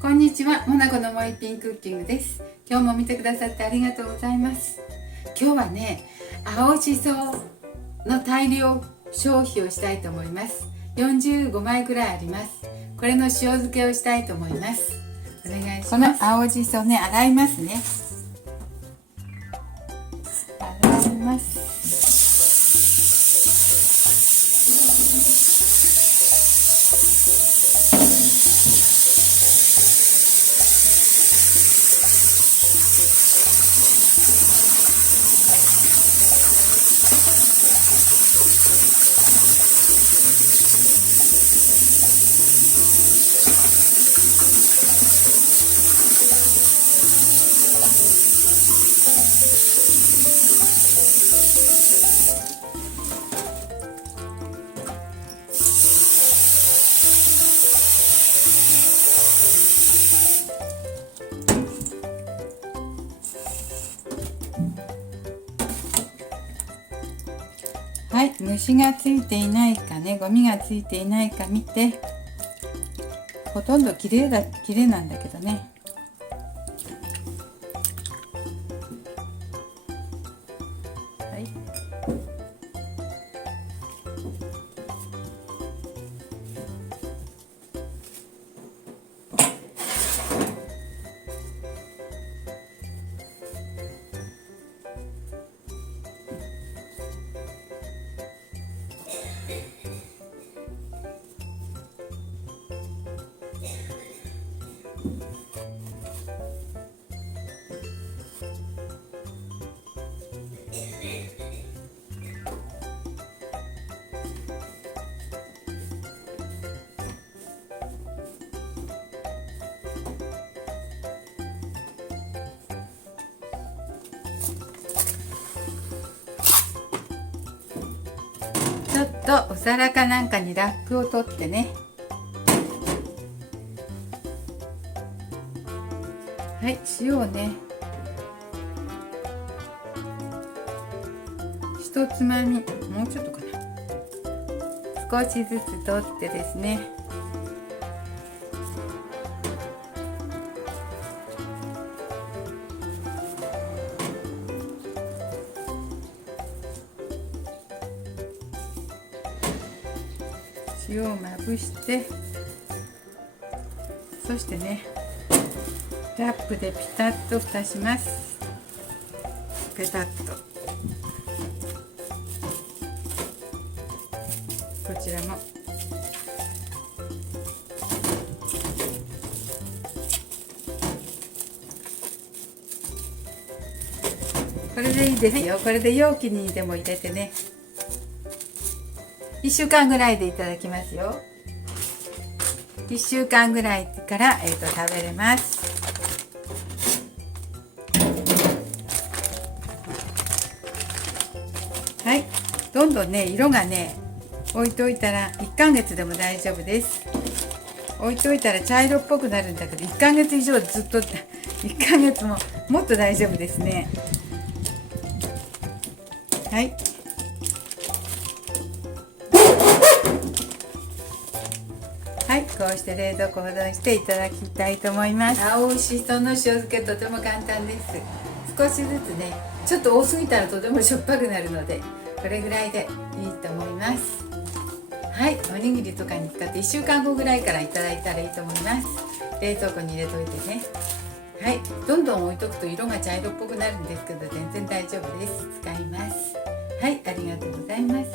こんにちは、モナコのもう一品クッキングです。今日も見てくださってありがとうございます。今日はね、青しその大量消費をしたいと思います。45枚くらいあります。これの塩漬けをしたいと思います。お願いします。この青しそね、洗いますね。洗います。はい、虫がついていないかね、ゴミがついていないか見て、ほとんど綺麗なんだけどね。はい。ちょっとお皿かなんかにラップを取ってね。はい、塩をね、一つまみ、もうちょっとかな、少しずつ取ってですね、塩をまぶして、そしてね、ラップでピタッと蓋します。ペタッと。こちらもこれでいいですよ。これで容器にでも入れてね、1週間ぐらいでいただきますよ。1週間ぐらいから、食べれます。はい、どんどんね、色がね、置いといたら1ヶ月でも大丈夫です。置いといたら茶色っぽくなるんだけど、1ヶ月以上ずっと1ヶ月ももっと大丈夫ですね。はい、はい、こうして冷凍庫保存していただきたいと思います。青しその塩漬け、とても簡単です。少しずつね、ちょっと多すぎたらとてもしょっぱくなるので、これぐらいでいいと思います。はい、おにぎりとかに使って1週間後ぐらいからいただいたらいいと思います。冷凍庫に入れといてね。はい、どんどん置いとくと色が茶色っぽくなるんですけど、全然大丈夫です。使います。はい、ありがとうございます。